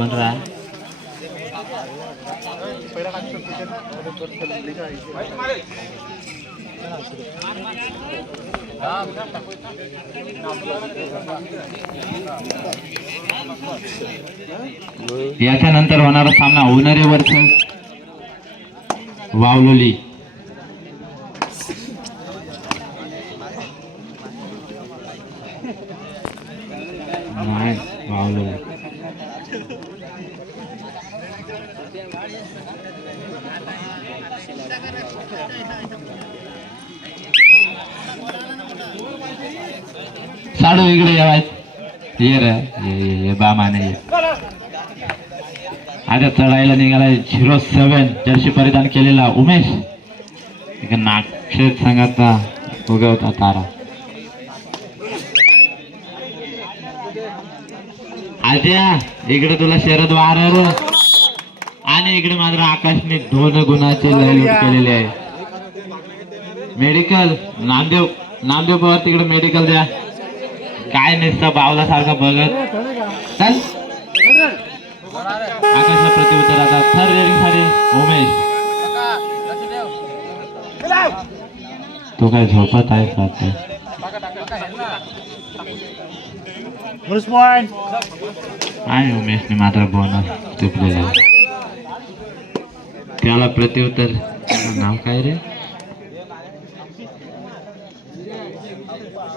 कोण राहा याच्यानंतर होणारा सामना उन्हारे वर्सेस वावलोली. नाही वावलोली. साडू इकडे ये रे ये बामाने ये. आता चढायला निघाला 07 जर्सी परिधान केलेला उमेश. नागक्षेत संघाचा उगवता तारा. आद्या इकडे तुला शरद वारर आणि इकडे मात्र आकाशने 2 गुणाचे लय केलेले आहे. मेडिकल नामदेव पवार तिकडे मेडिकल द्या. काय नुसतं बावला सारखा बघत चल. आकाशला प्रत्युत्तर आता थर्ड रेडिंग साठी उमेश. तो काय झोपत आहे का आणि उमेशने मात्र बोनस टिपलेला. त्याला प्रत्युत्तर नाव काय रे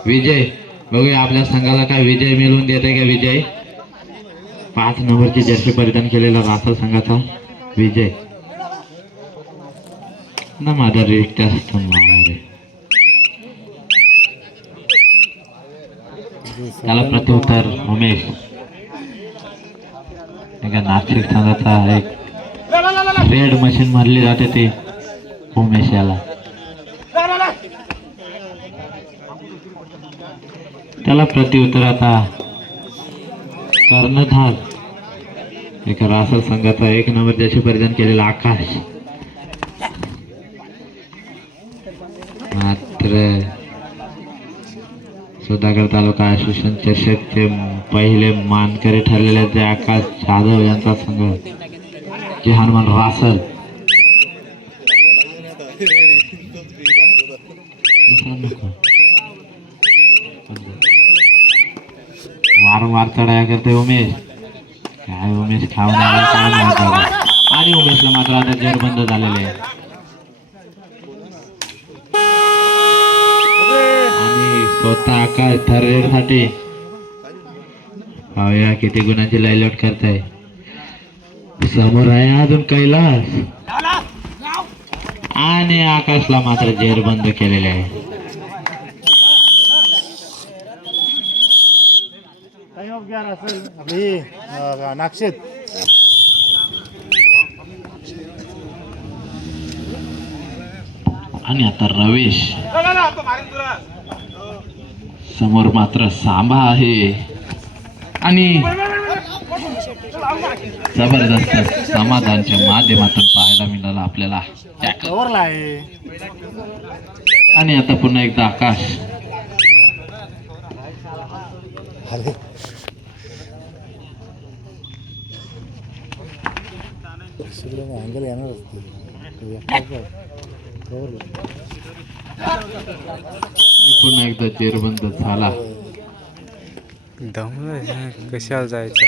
विजय. बघूया आपल्या संघाला काय विजय मिळवून देते का विजय. 5 नंबरची जर्सी परिधान केलेला रासर संघाचा विजय ना माझा रेट जास्त रे. त्याला प्रत्युत्तर उमेश. नाशिक संघाचा एक रेड मशीन मारली जाते ते उमेश याला. त्याला प्रत्युत्तर आता कर्णधार एका रासर संघाचा 1 नंबर जर्सी परिधान केलेला आकाश. मात्र सुधागड तालुका असोसिएशन चषकचे पहिले मानकरी ठरलेले ते आकाश जाधव यांचा संघ जे हनुमान रासर. वारंवार चढाया करते उमेश. काय उमेश खाऊन आणि उमेशला मात्र आता जर बंद झालेले आहे. आणि स्वतः आकाश थर्ड साठी पाहूया किती गुणांची लाईलॉट करताय. समोर आहे अजून कैलास आणि आकाशला मात्र जेरबंद केलेले आहे. नागशेत आणि आता रवेश समोर मात्र सांभा आहे आणि जबरदस्त समाधानच्या माध्यमातून पाहायला मिळाला आपल्याला. आणि आता पुन्हा एकदा आकाश. अँगल येणार असते पुन्हा एकदा जेरबंद झाला. दमलं कशाला जायचं.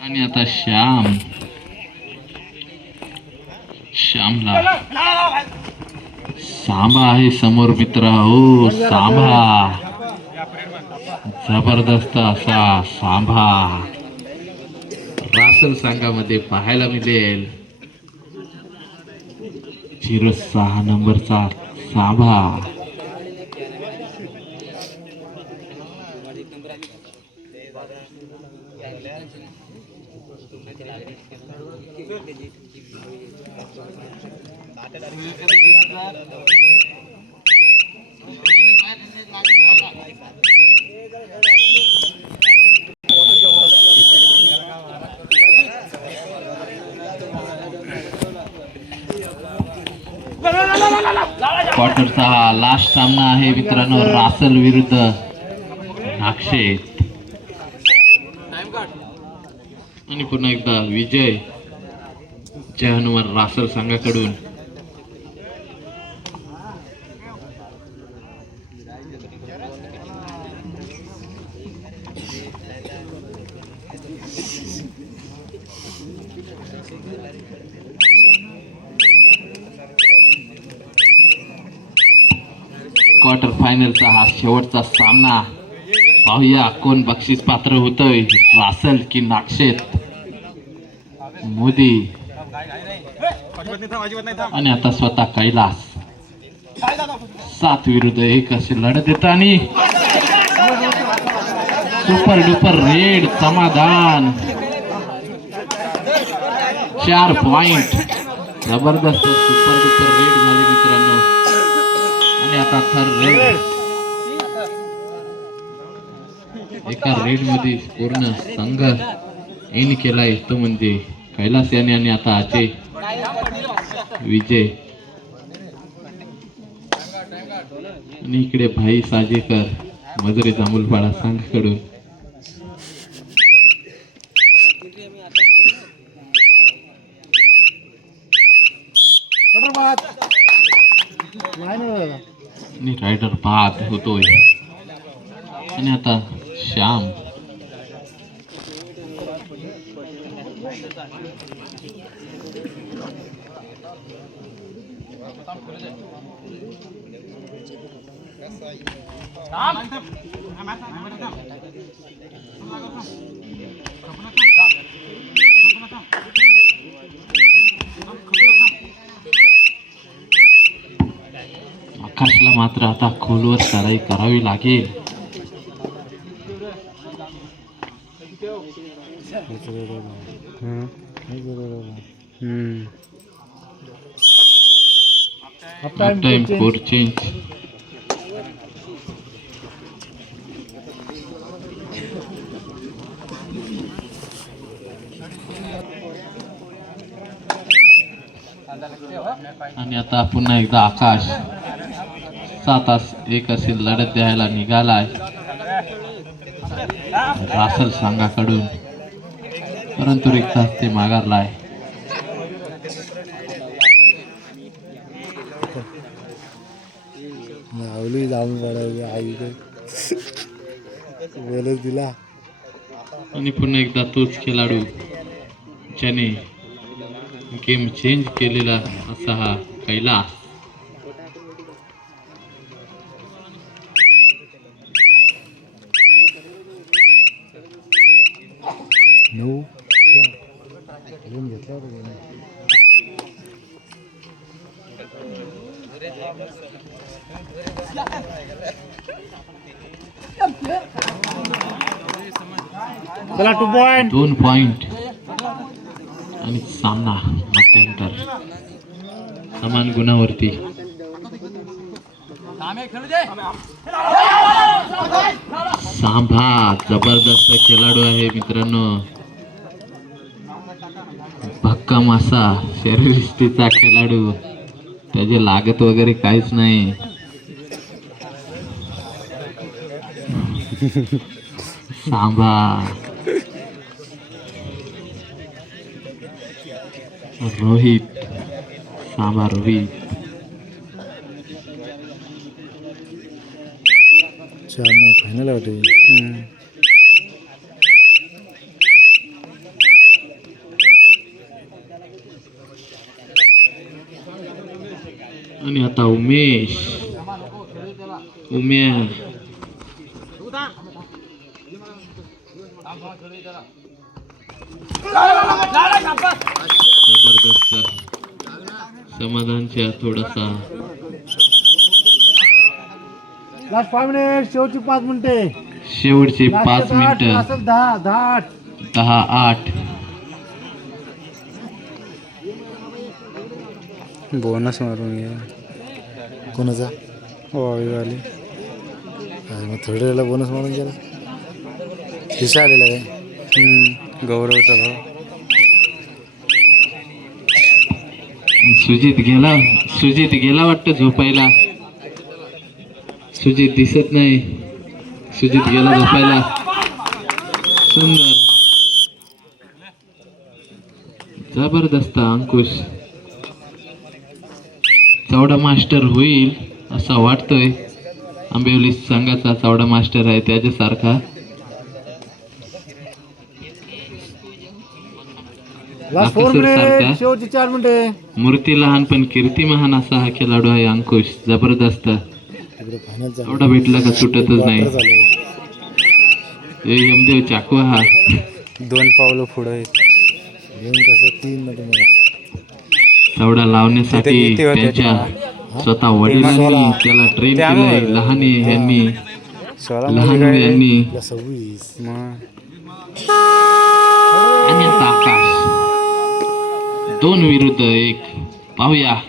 आणि आता श्यामला सांभा आहे समोर मित्र. हो सांभा जबरदस्त असा सांभा रासल संघामध्ये पाहायला मिळेल. 06 नंबरचा सांभा. क्वार्टरचा हा लास्ट सामना आहे मित्रांनो, रासल विरुद्ध नाक्षेत. आणि पुन्हा एकदा विजय जय हनुमान रासल संघाकडून. क्वार्टर फायनलचा हा शेवटचा सामना. पाहूया कोण बक्षीस पात्र होतोय, रासल की नाक्षेत. मोदी आणि आता स्वतः कैलास. 7 विरुद्ध 1 अशी लढत येत आणि सुपर डुपर रेड समाधान. 4 पॉइंट. जबरदस्त सुपर डुपर रेड झाले मित्रांनो. आणि आता थर रेड एका रेड मध्ये पूर्ण संघ इन केलाय तो म्हणजे कैलास याने आणि आता अजय विजय. आणि इकडे भाई साजेकर मजुरी जांभूलपाडा संघाकडून. आणि रायडर बाद होतोय. आणि आता श्याम आकाशला मात्र आता खोलवर चढाई करावी लागेल. Time for change. आणि आता पुन्हा एकदा आकाश 7-1 अशी लढत द्यायला निघालाय रासल संघाकडून, परंतु रिक्त ते माघारलाय. लावली जाऊन पडायची आई बोलच दिला. आणि पुन्हा एकदा तोच खेळाडू ज्याने गेम चेंज केलेला असा हा कैलास. चला 2 पॉइंट. 2 पॉइंट. आणि सामना मध्यंतर समान गुणावरती. सांभा जबरदस्त खेळाडू आहे मित्रांनो. भक्कम असा शरीरयष्टीचा खेळाडू. त्याचे लागत वगैरे काहीच नाही. सांभा रोहित. सांभा रोहित. 4 फायनल वाटे. आणि आता उमेश. उम्या जबरदस्त. समाधानच्या थोडासा लास्ट 5 मिनिट. शेवटची 5 मिनिटे. शेवटचे 5 मिनिट. 10-8. बोनस मारून घ्या. कोणाचा वाली मग थोड्या वेळेला बोनस मारून गेला. दिशा आलेला काय गौरवचा भाव. सुजित गेला वाटतं झोपायला. सुजित दिसत नाही. सुजित गेला झोपायला. सुंदर, जबरदस्त अंकुश. चौडा मास्टर होईल असा वाटतोय. आंबिवली संघाचा चौडा मास्टर आहे त्याच्यासारखा. लास्ट 4 आकाशवर सारखा. मिनिट शेवटची 4 मिनिटे. मूर्ती लहान पण कीर्ती महान असा हा खेळाडू आहे अंकुश. जबरदस्त. एवढा भेटला का सुटतच नाही. हे यमदेव चाकू हा 2 पावलं पुढे आहेत. तेवढा लावण्यासाठी तिथे किती होते त्यांच्या स्वतः वडिलांनी त्याला ट्रेन केलंय. लहाने यांनी, 16 लहान यांनी. मग आणि आता आकाश 2 विरुद्ध 1. पाहूया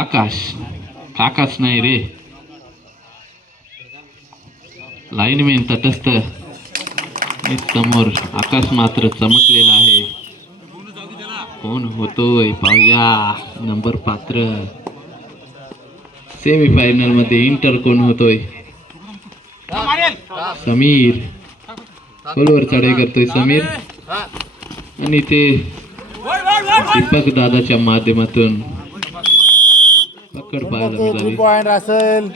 आकाश. काकाच नाही रे. लाईनमॅन तटस्थ. समोर आकाश मात्र चमकलेला आहे. कोण होतोय पाहूया. नंबर पात्र. सेमीफायनल मध्ये इंटर कोण होतोय. समीर. खोलवर चढाई करतोय समीर. आणि ते दीपक दादाच्या माध्यमातून पकड पाहायला 3 मिळाली. पॉइंट असेल.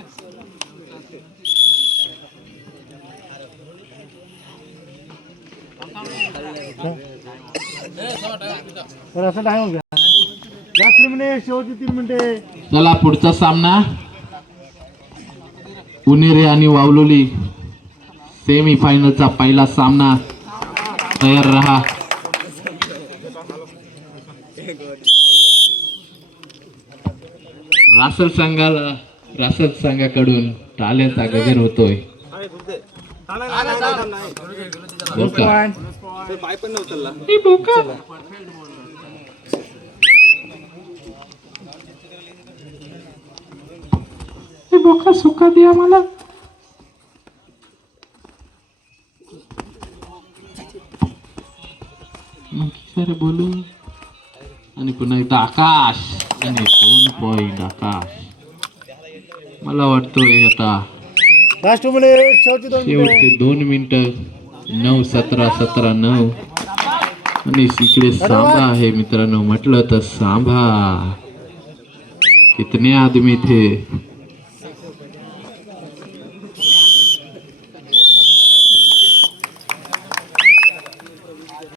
असं टाइम हो गया. लास्ट 3 मिनिट शेवटची 3 मिनिटे. चला पुढचा सामना पुणेरे आणि वावलोली. सेमी फायनलचा पहिला सामना. तयार रहा. रासल संघाकडून टाळ्याचा गजर होतोय. बोका. ही बोका. हे बोका सुका द्या मला. सर बोलू. आणि पुन्हा एकदा आकाश. आणि 2 पॉइंट आकाश. मला वाटतोय आता लास्ट 2 मिनिट शेवटची 2 मिनिटे. शेवटचे 2 मिनिटं. 9-17, 17-9. आणि इकडे सांभा आहे मित्रांनो. म्हटलं तर सांभा. कितने आदमी थे.